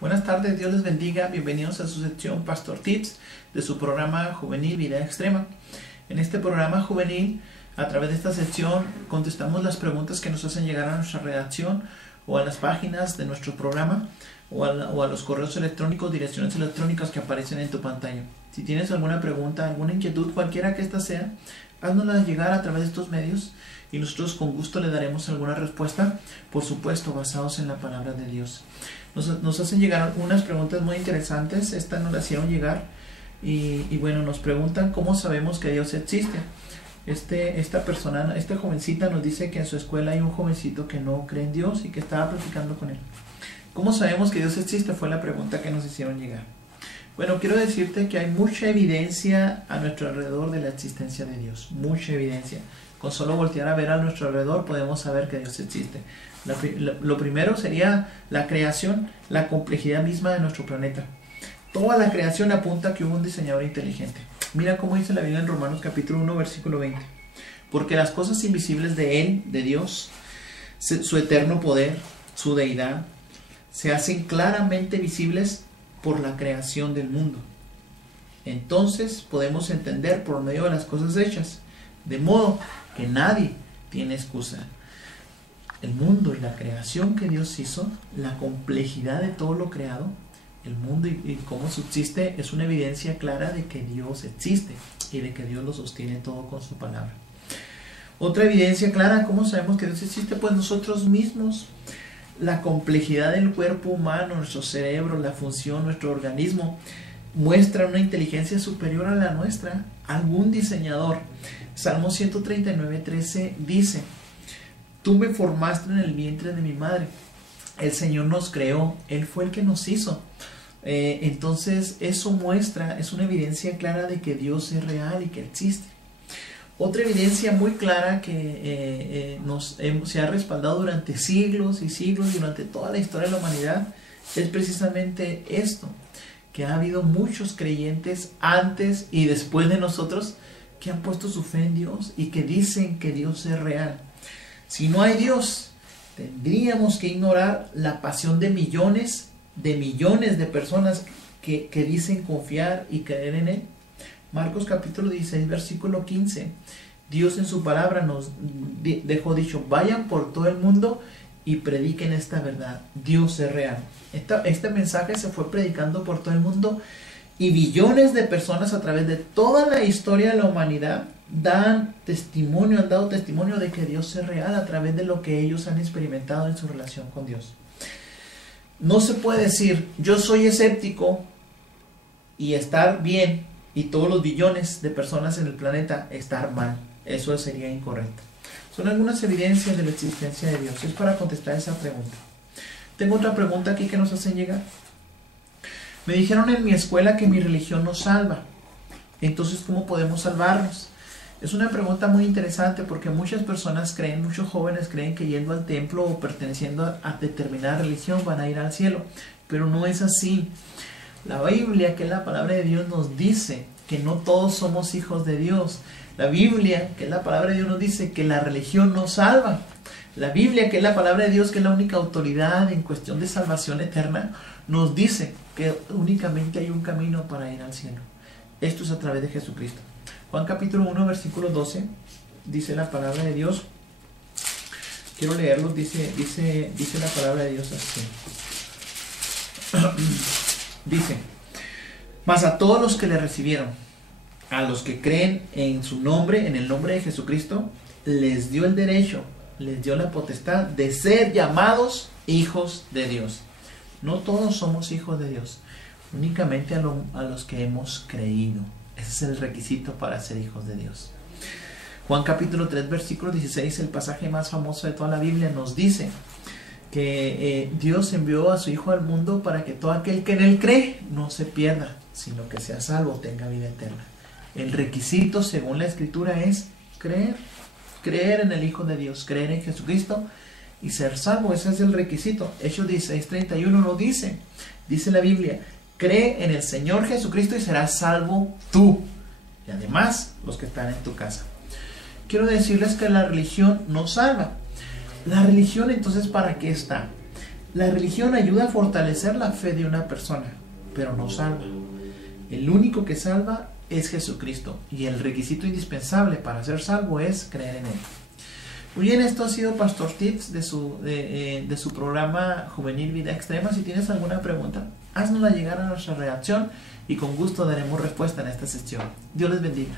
Buenas tardes, Dios les bendiga. Bienvenidos a su sección Pastor Tips de su programa juvenil Vida Extrema. En este programa juvenil, a través de esta sección, contestamos las preguntas que nos hacen llegar a nuestra redacción o a las páginas de nuestro programa o a los correos electrónicos, direcciones electrónicas que aparecen en tu pantalla. Si tienes alguna pregunta, alguna inquietud, cualquiera que ésta sea, haznosla llegar a través de estos medios y nosotros con gusto le daremos alguna respuesta, por supuesto, basados en la palabra de Dios. Nos hacen llegar unas preguntas muy interesantes. Estas nos las hicieron llegar y bueno, nos preguntan cómo sabemos que Dios existe. Esta jovencita nos dice que en su escuela hay un jovencito que no cree en Dios y que estaba platicando con él. ¿Cómo sabemos que Dios existe? Fue la pregunta que nos hicieron llegar. Bueno, quiero decirte que hay mucha evidencia a nuestro alrededor de la existencia de Dios. Mucha evidencia. Con solo voltear a ver a nuestro alrededor podemos saber que Dios existe. Lo primero sería la creación, la complejidad misma de nuestro planeta. Toda la creación apunta a que hubo un diseñador inteligente. Mira cómo dice la Biblia en Romanos capítulo 1, versículo 20. Porque las cosas invisibles de Él, de Dios, su eterno poder, su deidad, se hacen claramente visibles por la creación del mundo. Entonces podemos entender por medio de las cosas hechas, de modo que nadie tiene excusa. El mundo y la creación que Dios hizo, la complejidad de todo lo creado, el mundo y cómo subsiste, es una evidencia clara de que Dios existe y de que Dios lo sostiene todo con su palabra. Otra evidencia clara, ¿cómo sabemos que Dios existe? Pues nosotros mismos. La complejidad del cuerpo humano, nuestro cerebro, la función, nuestro organismo, muestra una inteligencia superior a la nuestra. Algún diseñador. Salmo 139:13 dice: Tú me formaste en el vientre de mi madre. El Señor nos creó, Él fue el que nos hizo. Entonces eso muestra, es una evidencia clara de que Dios es real y que existe. Otra evidencia muy clara que se ha respaldado durante siglos y siglos, durante toda la historia de la humanidad, es precisamente esto, que ha habido muchos creyentes antes y después de nosotros que han puesto su fe en Dios y que dicen que Dios es real. Si no hay Dios, tendríamos que ignorar la pasión de millones de personas que dicen confiar y creer en Él. Marcos capítulo 16, versículo 15. Dios en su palabra nos dejó dicho: vayan por todo el mundo y prediquen esta verdad. Dios es real. Este mensaje se fue predicando por todo el mundo y billones de personas a través de toda la historia de la humanidad han dado testimonio de que Dios es real a través de lo que ellos han experimentado en su relación con Dios. No se puede decir yo soy escéptico y estar bien y todos los billones de personas en el planeta estar mal. Eso sería incorrecto. Son algunas evidencias de la existencia de Dios. Es para contestar esa pregunta. Tengo otra pregunta aquí que nos hacen llegar. Me dijeron en mi escuela que mi religión nos salva. Entonces, ¿cómo podemos salvarnos? Es una pregunta muy interesante porque muchas personas muchos jóvenes creen que yendo al templo o perteneciendo a determinada religión van a ir al cielo. Pero no es así. La Biblia, que es la palabra de Dios, nos dice que no todos somos hijos de Dios. La Biblia, que es la palabra de Dios, nos dice que la religión nos salva. La Biblia, que es la palabra de Dios, que es la única autoridad en cuestión de salvación eterna, nos dice que únicamente hay un camino para ir al cielo. Esto es a través de Jesucristo. Juan capítulo 1, versículo 12, dice la palabra de Dios. Quiero leerlo, dice la palabra de Dios así. Dice: mas a todos los que le recibieron, a los que creen en su nombre, en el nombre de Jesucristo, les dio el derecho, les dio la potestad de ser llamados hijos de Dios. No todos somos hijos de Dios, únicamente a los que hemos creído. Ese es el requisito para ser hijos de Dios. Juan capítulo 3, versículo 16, el pasaje más famoso de toda la Biblia, nos dice que Dios envió a su Hijo al mundo para que todo aquel que en Él cree no se pierda, sino que sea salvo, tenga vida eterna. El requisito, según la Escritura, es creer en el Hijo de Dios, creer en Jesucristo y ser salvo. Ese es el requisito. Hechos 16:31 lo dice la Biblia: cree en el Señor Jesucristo y serás salvo tú, y además los que están en tu casa. Quiero decirles que la religión no salva. La religión, entonces, ¿para qué está? La religión ayuda a fortalecer la fe de una persona, pero no salva. El único que salva es Jesucristo, y el requisito indispensable para ser salvo es creer en Él. Muy bien, esto ha sido Pastor Tips de su programa Juvenil Vida Extrema. Si tienes alguna pregunta, haznosla llegar a nuestra redacción y con gusto daremos respuesta en esta sesión. Dios les bendiga.